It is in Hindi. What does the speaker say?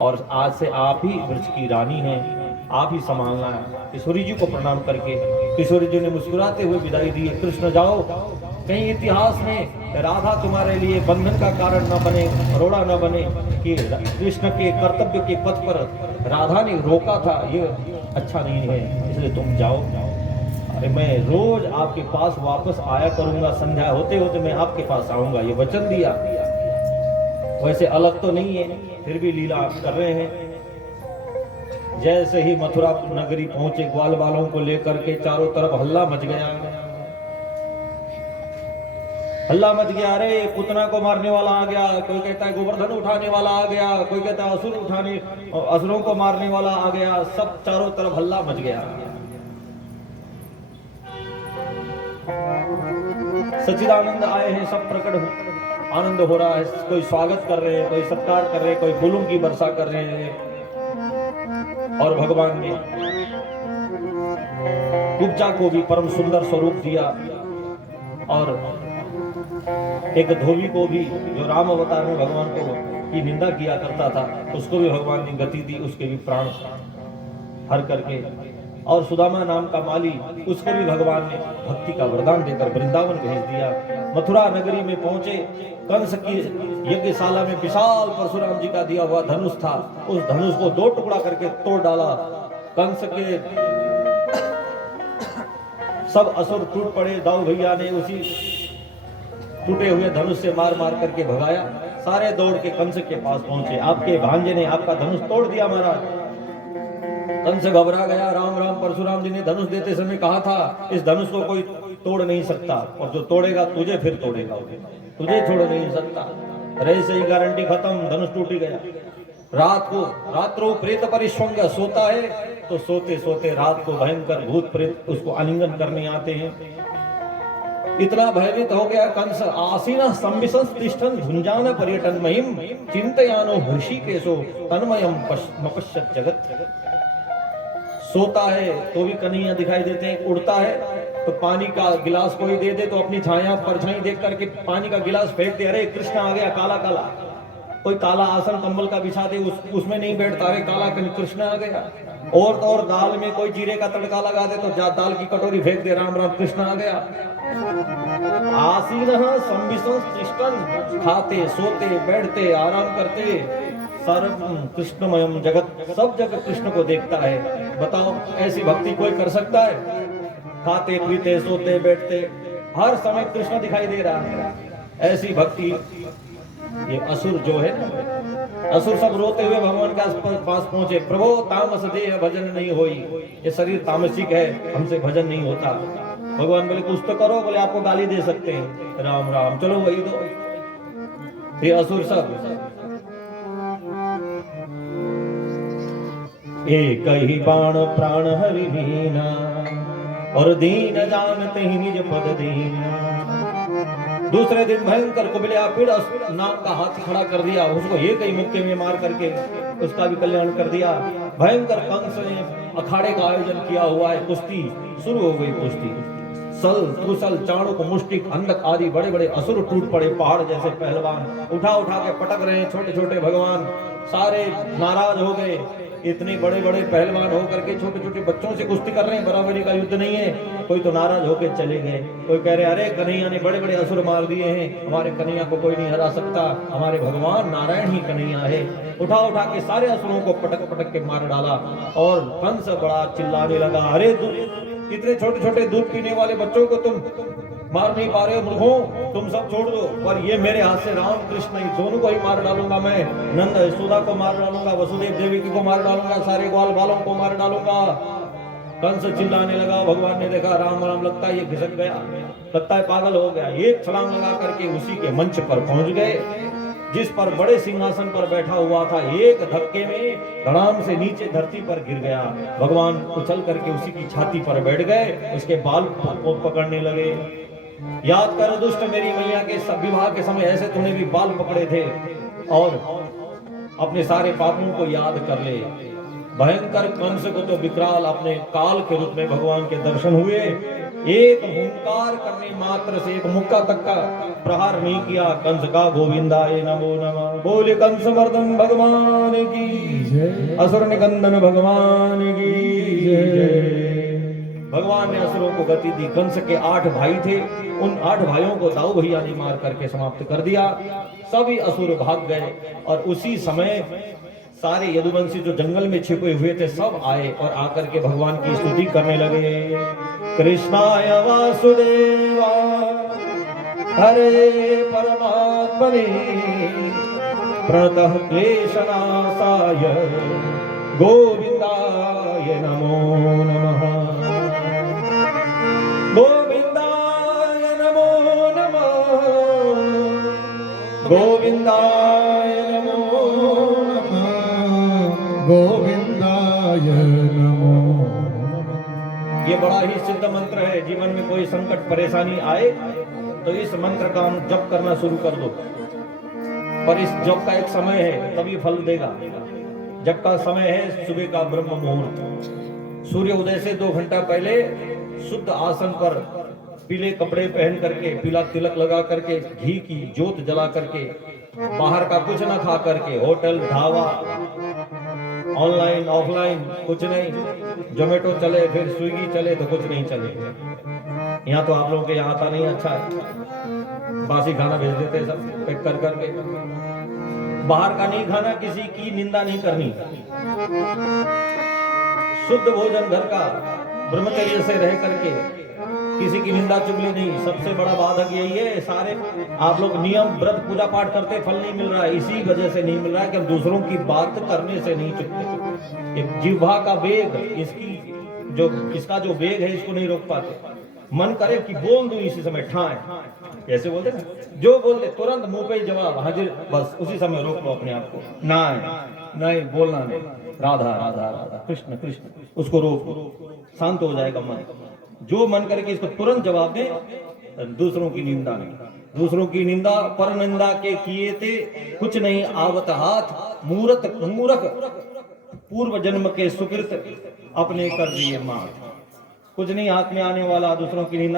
और आज से आप ही ब्रज की रानी हैं, आप ही संभालना है। किशोरी जी को प्रणाम करके किशोरी जी ने मुस्कुराते हुए विदाई दी। कृष्ण जाओ, कहीं इतिहास में राधा तुम्हारे लिए बंधन का कारण न बने, रोड़ा न बने कि कृष्ण के कर्तव्य के पथ पर राधा ने रोका था, ये अच्छा नहीं है, इसलिए तुम जाओ। अरे मैं रोज आपके पास वापस आया करूंगा, संध्या होते होते मैं आपके पास आऊंगा, ये वचन दिया। वैसे अलग तो नहीं है, फिर भी लीला आप कर रहे हैं। जैसे ही मथुरा नगरी पहुंचे, ग्वाल बालों को लेकर के चारों तरफ हल्ला मच गया। हल्ला मच गया, अरे पुतना को मारने वाला आ गया, कोई कहता है गोवर्धन उठाने वाला आ गया, कोई कहता है असुरों को मारने वाला आ गया। सब चारों तरफ हल्ला मच गया। सच्चिदानंद आए हैं, सब प्रकट हो, आनंद हो रहा है। कोई स्वागत कर रहे हैं, कोई सत्कार कर रहे हैं, कोई फूलों की वर्षा कर रहे हैं। और भगवान ने कुब्जा को भी परम सुंदर स्वरूप दिया, और एक धोबी को भी, जो राम अवतार में भगवान को की निंदा किया करता था, उसको भी भगवान ने गति दी, उसके भी प्राण हर करके। और सुदामा नाम का माली, उसको भी भगवान ने भक्ति का वरदान देकर वृंदावन भेज दिया। मथुरा नगरी में पहुंचे, कंस की यज्ञशाला में विशाल परशुराम जी का दिया हुआ धनुष था, उस धनुष को दो टुकड़ा करके तोड़ डाला। कंस के सब असुर टूट पड़े। दाऊ भैया ने उसी टूटे हुए धनुष से मार मार करके भगाया। सारे दौड़ के कंस के पास पहुंचे, आपके भांजे ने आपका धनुष तोड़ दिया महाराज। कंस घबरा गया। राम राम, परशुराम जी ने धनुष देते समय कहा था इस धनुष को कोई तोड़ नहीं सकता, और जो तोड़ेगा तुझे फिर तोड़ेगा, तुझे छोड़ नहीं सकता। रहे से ही गारंटी खत्म, धनुष टूट गया। रात को रात्रो प्रेत परिश्वंग, सोता है तो सोते सोते रात को भयंकर भूत प्रेत उसको आलिंगन करने आते हैं। इतना भयभीत हो गया कंस। आसीन संविशंस्तिष्ठन् भुंजान पर्यटन महिम चिंतयानो हृषिकेशो तन्मयम नपश्यत जगत। सोता है तो भी कन्हैया दिखाई देते हैं, उड़ता है तो पानी का गिलास कोई दे दे तो अपनी छाया परछाई देख करके पानी का गिलास फेंक दे, अरे कृष्ण आ गया काला काला। कोई काला आसन कंबल का बिछा दे, उसमें नहीं बैठता, अरे काला कृष्ण आ गया। और दाल में कोई जीरे का तड़का लगा दे तो दाल की कटोरी फेंक दे, राम राम कृष्ण आ गया। आसीन संविशंस्तिष्ठन्, खाते सोते बैठते आराम करते, सर्व कृष्णमयम जगत, सब जगह कृष्ण को देखता है। बताओ ऐसी भक्ति कोई कर सकता है? खाते पीते सोते बैठते हर समय कृष्ण दिखाई दे रहा है। ऐसी भक्ति, ये असुर जो है ना, असुर सब रोते हुए भगवान के पास पहुंचे। प्रभो तामस देह भजन नहीं होई, ये शरीर तामसिक है, हमसे भजन नहीं होता। भगवान बोले कुछ तो करो, बोले आपको गाली दे सकते हैं। राम राम, चलो वही दो। ये असुर सब एक ही बाण प्राण हरि दीना, और दीन जानते ही निज पद दीना। दूसरे दिन भयंकर कुबलिया पीड़ नाम का हाथी खड़ा कर दिया, उसको एक ही मुक्के में मार करके उसका भी कल्याण कर दिया। भयंकर कंस ने अखाड़े का आयोजन किया हुआ है, कुश्ती शुरू हो गई। कुश्ती सल तुसल चाणुक मुष्टिक अंधक आदि बड़े बड़े असुर टूट पड़े, पहाड़ जैसे पहलवान उठा उठा के पटक रहे हैं। छोटे छोटे भगवान सारे नाराज हो गए, इतने बड़े बड़े पहलवान होकर के छोटे छोटे बच्चों से कुश्ती कर रहे हैं, बराबरी का युद्ध नहीं है। कोई तो नाराज होकर चले गए, कोई कह रहे अरे कन्हैया ने बड़े बड़े असुर मार दिए हैं, हमारे कन्हैया को कोई नहीं हरा सकता, हमारे भगवान नारायण ही कन्हैया है। उठा उठा के सारे असुरों को पटक पटक के मार डाला। और कंस बड़ा चिल्लाने लगा, अरे इतने छोटे छोटे दूध पीने वाले बच्चों को तुम मार नहीं पा रहे हो, मूर्खों, तुम सब छोड़ दो, पर ये मेरे हाथ से राम कृष्ण दोनों को ही मार डालूंगा। मैं नंद यशोदा को मार डालूंगा, वसुदेव देवी को मार डालूंगा, सारे ग्वाल बालों को मार डालूंगा। कंस चिल्लाने लगा। भगवान ने देखा राम राम, लगता है ये घिसक गया, लगता है पागल हो गया। एक छलांग लगा करके उसी के मंच पर पहुंच गए जिस पर बड़े सिंहासन पर बैठा हुआ था। एक धक्के में धड़ाम से नीचे धरती पर गिर गया। भगवान उछल करके उसी की छाती पर बैठ गए, उसके बाल पकड़ने लगे। याद कर दुष्ट मेरी मैया के विवाह के समय ऐसे तूने भी बाल पकड़े थे, और अपने सारे पापों को याद कर ले। भयंकर कंस को तो विकराल अपने काल के रूप में भगवान के दर्शन हुए। एक हुंकार करने मात्र से एक मुक्का तक का प्रहार नहीं किया। कंस का गोविंदाय नमो नमः। बोले कंस मर्दन भगवान की, असुर निकंदन भगवान की जय। भगवान ने असुरों को गति दी। कंस के 8 भाई थे, उन 8 भाइयों को दाऊ भैया ने मार करके समाप्त कर दिया। सभी असुर भाग गए और उसी समय सारे यदुवंशी जो जंगल में छिपे हुए थे सब आए और आकर के भगवान की स्तुति करने लगे। कृष्णाय वासुदेवा हरे परमात्मने प्रणतः क्लेशनाशाय गोविंदाय नमो नमः। गोविंदाय नमो नमः। गोविंदाय नमो नमः। गोविंदाय नमो ये बड़ा ही सिद्ध मंत्र है। जीवन में कोई संकट परेशानी आए तो इस मंत्र का हम जप करना शुरू कर दो। पर इस जप का एक समय है, तभी फल देगा। जप का समय है सुबह का ब्रह्म मुहूर्त। सूर्य उदय से 2 घंटा पहले शुद्ध आसन पर पीले कपड़े पहन करके, पीला तिलक लगा करके, घी की जोत जला करके, बाहर का कुछ ना खा करके, होटल ढाबा ऑनलाइन ऑफलाइन कुछ नहीं, जोमेटो चले फिर स्विगी चले तो कुछ नहीं चले। यहाँ तो आप लोगों के यहाँ आता नहीं, अच्छा है, बासी खाना भेज देते सब पैक कर करके। बाहर का नहीं खाना, किसी की निंदा नहीं करनी, शुद्ध भोजन घर का ब्रह्मचर्य से रह करके, किसी की निंदा चुगली नहीं। सबसे बड़ा बाधक यही है, सारे आप लोग नियम व्रत पूजा पाठ करते, फल नहीं मिल रहा है। इसी वजह से नहीं मिल रहा है कि हम दूसरों की बात करने से नहीं चुकते। एक जिह्वा का वेग, इसका जो वेग है इसको नहीं रोक पाते। मन करे कि बोल दूं इसी समय, ठाए ऐसे बोलते ना, जो बोल दे तुरंत मुंह पे जवाब हाजिर, बस उसी समय रोक लो अपने आप को। नहीं बोलना नहीं, राधा राधा राधा कृष्ण कृष्ण, उसको रोको, शांत हो जाएगा मन। जो मन करके इसको तुरंत जवाब दे, दूसरों की निंदा नहीं। दूसरों की निंदा पर निंदा के किए थे कुछ नहीं आवत हाथ, मूर्ख पूर्व जन्म के सुकृत अपने कर दिए मात। कुछ नहीं हाथ में आने वाला दूसरों की निंदा